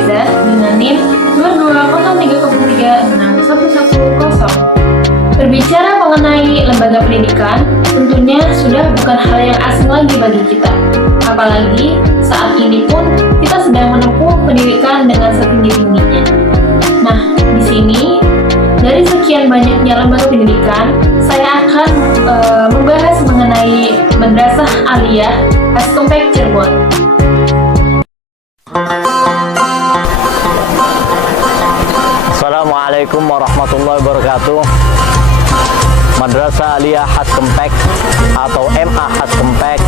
Reza dengan NIM 2203336110. Berbicara mengenai lembaga pendidikan, tentunya sudah bukan hal yang asing lagi bagi kita. Apalagi saat ini pun kita sedang menempuh pendidikan dengan setinggi-tingginya. Nah, di sini dari sekian banyaknya lembaga pendidikan, saya akan membahas mengenai Madrasah Aliyah Haskompek Cirebon. Assalamualaikum warahmatullahi wabarakatuh. Madrasah Aliyah Haskompek atau MA Haskompek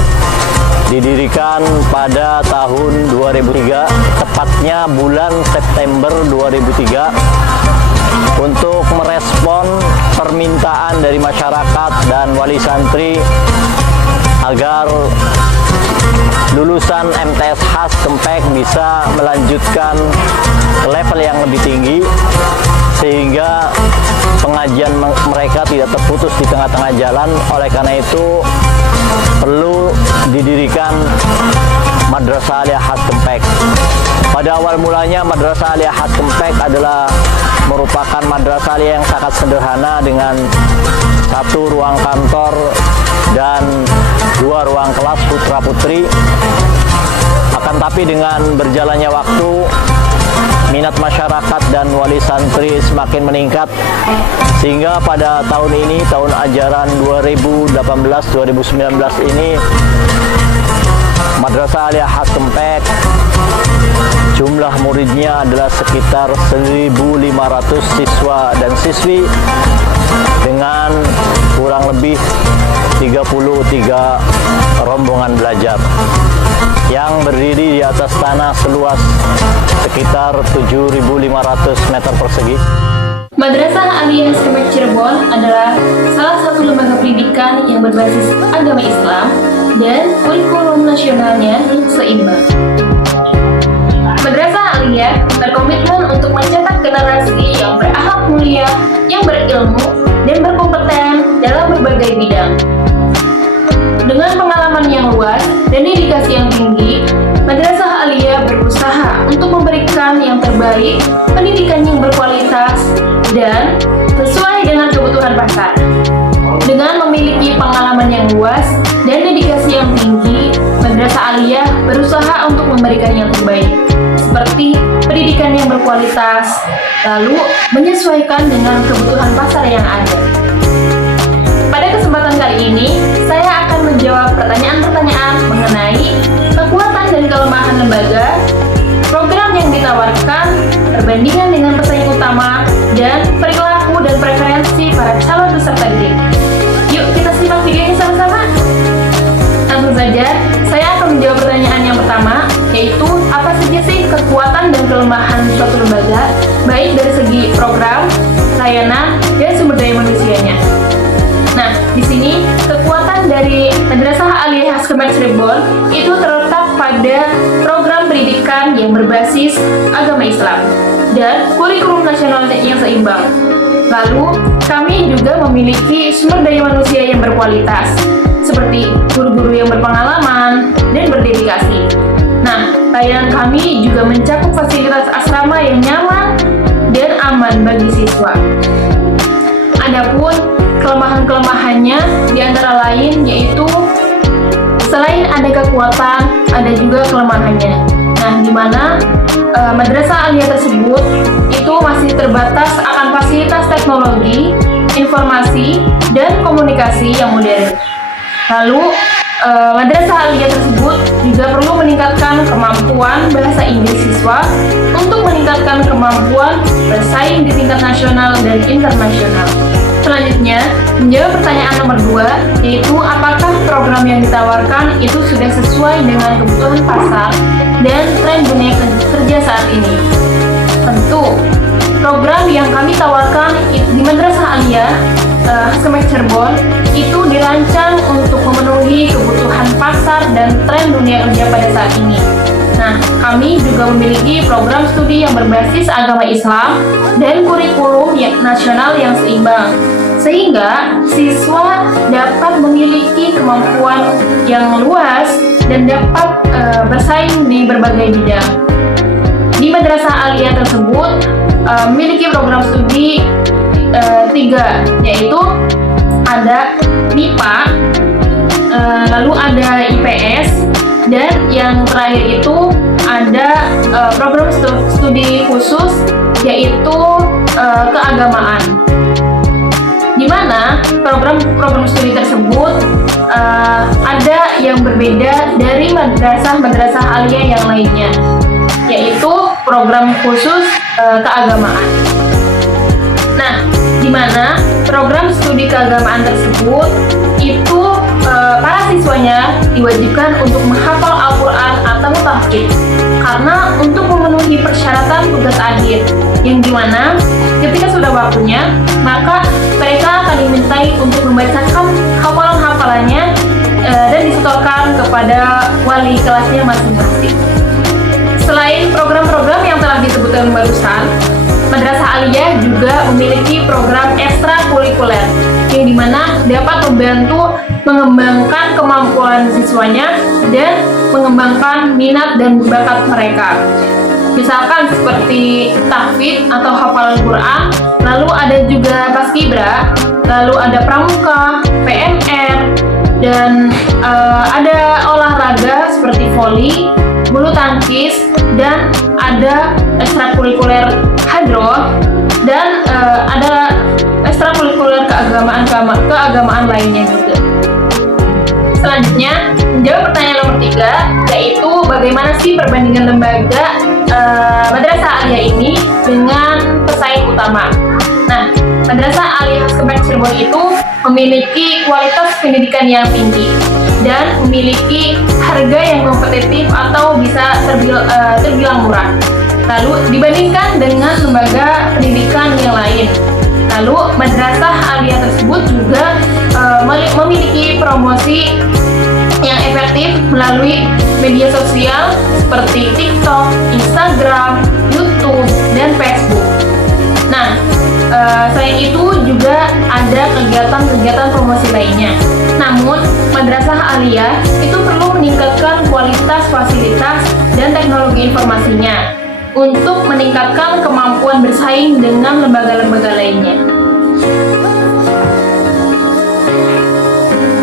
didirikan pada tahun 2003, tepatnya bulan September 2003, untuk merespon permintaan dari masyarakat dan wali santri agar lulusan MTS Haskompek bisa melanjutkan ke level yang lebih tinggi, sehingga pengajian mereka tidak terputus di tengah-tengah jalan. Oleh karena itu perlu didirikan Madrasah Aliyah Haskompek. Pada awal mulanya Madrasah Aliyah Haskompek adalah merupakan madrasah aliyah yang sangat sederhana dengan satu ruang kantor dan 2 ruang kelas putra-putri. Akan tapi dengan berjalannya waktu, minat masyarakat dan wali santri semakin meningkat, sehingga pada tahun ini, tahun ajaran 2018-2019 ini, Madrasah Aliyah Haskompek jumlah muridnya adalah sekitar 1.500 siswa dan siswi dengan kurang lebih 33 rombongan belajar yang berdiri di atas tanah seluas sekitar 7.500 meter persegi. Madrasah Aliyah Haskompek Cirebon adalah salah satu lembaga pendidikan yang berbasis agama Islam dan kurikulum nasionalnya yang seimbang. Madrasah Aliyah berkomitmen untuk mencetak generasi yang berakhlak mulia, yang berilmu, dan berkompeten dalam berbagai bidang. Dengan pengalaman yang luas dan dedikasi yang tinggi, Madrasah Aliyah berusaha untuk memberikan yang terbaik, pendidikan yang berkualitas, dan sesuai dengan kebutuhan pasar. Dengan memiliki pengalaman yang luas dan dedikasi yang tinggi, Madrasah Aliyah berusaha untuk memberikan yang terbaik, seperti pendidikan yang berkualitas, lalu menyesuaikan dengan kebutuhan pasar yang ada. Pada kesempatan kali ini, saya akan menjawab pertanyaan-pertanyaan mengenai kekuatan dan kelemahan lembaga, program yang ditawarkan, perbandingan dengan pesaing utama, dan perilaku dan preferensi para calon peserta didik. Yuk kita simak videonya sama-sama. Langsung saja, saya akan menjawab pertanyaan yang pertama, yaitu apa saja sih kekuatan dan kelemahan suatu lembaga, baik dari segi program, layanan, dan sumber daya manusianya. Nah, di sini kekuatan dari Madrasah Aliyah Haskompek Cirebon itu terletak pada program pendidikan yang berbasis agama Islam dan kurikulum nasional yang seimbang. Lalu, kami juga memiliki sumber daya manusia yang berkualitas, seperti guru-guru yang berpengalaman dan berdedikasi. Nah, layanan kami juga mencakup fasilitas asrama yang nyaman dan aman bagi siswa. Adapun kelemahan-kelemahannya di antara lain yaitu selain ada kekuatan, ada juga kelemahannya. Nah, di mana Madrasah Aliyah tersebut itu masih terbatas akan fasilitas teknologi, informasi, dan komunikasi yang modern. Lalu, Madrasah Aliyah tersebut juga perlu meningkatkan kemampuan bahasa Inggris siswa untuk meningkatkan kemampuan bersaing di tingkat nasional dan internasional. Selanjutnya, menjawab pertanyaan nomor 2, yaitu apakah program yang ditawarkan itu sudah sesuai dengan kebutuhan pasar dan tren dunia kerja saat ini. Tentu, program yang kami tawarkan di Madrasah Aliyah Haskompek Cirebon itu dirancang untuk memenuhi kebutuhan pasar dan tren dunia kerja pada saat ini. Nah, kami juga memiliki program studi yang berbasis agama Islam dan kurikulum nasional yang seimbang, sehingga siswa dapat memiliki kemampuan yang luas dan dapat bersaing di berbagai bidang. di Madrasah Aliyah tersebut memiliki program studi 3, yaitu ada MIPA, lalu ada IPS, dan yang terakhir itu ada program studi khusus, yaitu keagamaan. Di mana program studi tersebut ada yang berbeda dari madrasah aliyah yang lainnya, yaitu program khusus keagamaan. Nah, di mana program studi keagamaan tersebut itu para siswanya diwajibkan untuk menghafal Al-Quran atau tahfidz, karena untuk memenuhi persyaratan tugas akhir, yang dimana ketika sudah waktunya maka mereka akan dimintai untuk membacakan hafalan-hafalannya dan disetorkan kepada wali kelasnya masing-masing. Selain program-program yang telah disebutkan barusan, Madrasah Aliyah juga memiliki program ekstrakurikuler yang dimana dapat membantu mengembangkan kemampuan siswanya dan mengembangkan minat dan bakat mereka. Misalkan seperti tahfidz atau hafalan Quran, lalu ada juga paskibra, lalu ada pramuka, PMR, dan ada olahraga seperti voli, bulu tangkis, dan ada ekstrakurikuler hadroh, dan ada ekstrakurikuler keagamaan lainnya juga. Selanjutnya, menjawab pertanyaan nomor 3, yaitu bagaimana sih perbandingan lembaga Madrasah Aliyah ini dengan pesaing utama. Nah, Madrasah Aliyah Kempek Cirebon itu memiliki kualitas pendidikan yang tinggi dan memiliki harga yang kompetitif atau bisa terbilang murah. Lalu dibandingkan dengan lembaga pendidikan yang lain. Lalu Madrasah Aliyah tersebut juga memiliki promosi yang efektif melalui media sosial seperti TikTok, Instagram, YouTube, dan Facebook. Nah, selain itu juga ada kegiatan-kegiatan promosi lainnya. Namun, Madrasah Aliyah itu perlu meningkatkan kualitas fasilitas dan teknologi informasinya untuk meningkatkan kemampuan bersaing dengan lembaga-lembaga lainnya.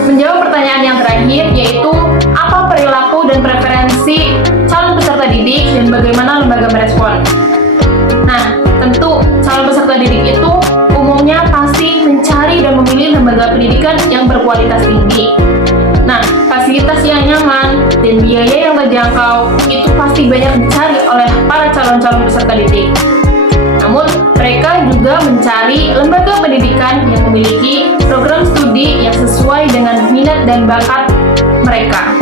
Menjawab pertanyaan yang terakhir, yaitu apa perilaku dan preferensi calon peserta didik dan bagaimana lembaga merespon. Nah, tentu calon peserta didik itu umumnya pasti mencari dan memilih lembaga pendidikan yang berkualitas tinggi. Nah, fasilitas yang nyaman dan biaya yang terjangkau itu pasti banyak dicari oleh para calon-calon peserta didik. Namun, mereka juga mencari lembaga pendidikan yang memiliki program studi yang sesuai dengan minat dan bakat mereka.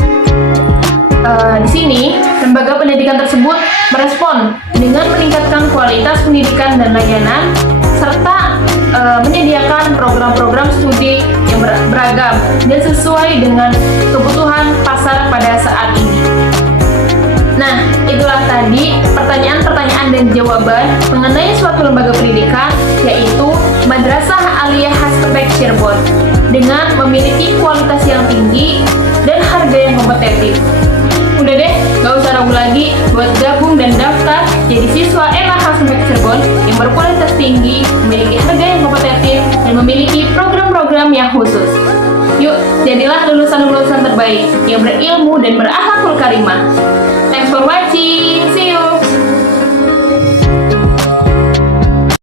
Di sini, lembaga pendidikan tersebut merespon dengan meningkatkan kualitas pendidikan dan layanan, serta menyediakan program-program studi yang beragam dan sesuai dengan kebutuhan pasar pada saat ini. Nah, itulah tadi pertanyaan-pertanyaan dan jawaban mengenai suatu lembaga pendidikan, yaitu Madrasah Aliyah Kempek Cirebon, dengan memiliki kualitas yang tinggi dan harga yang kompetitif. Udah deh, gak usah ragu lagi buat gabung dan daftar jadi siswa MAH Kempek Cirebon yang berkualitas tinggi, memiliki harga yang kompetitif, dan memiliki program-program yang khusus. Yuk, jadilah lulusan-lulusan terbaik yang berilmu dan berakhlakul karimah. Thanks for watching. See you.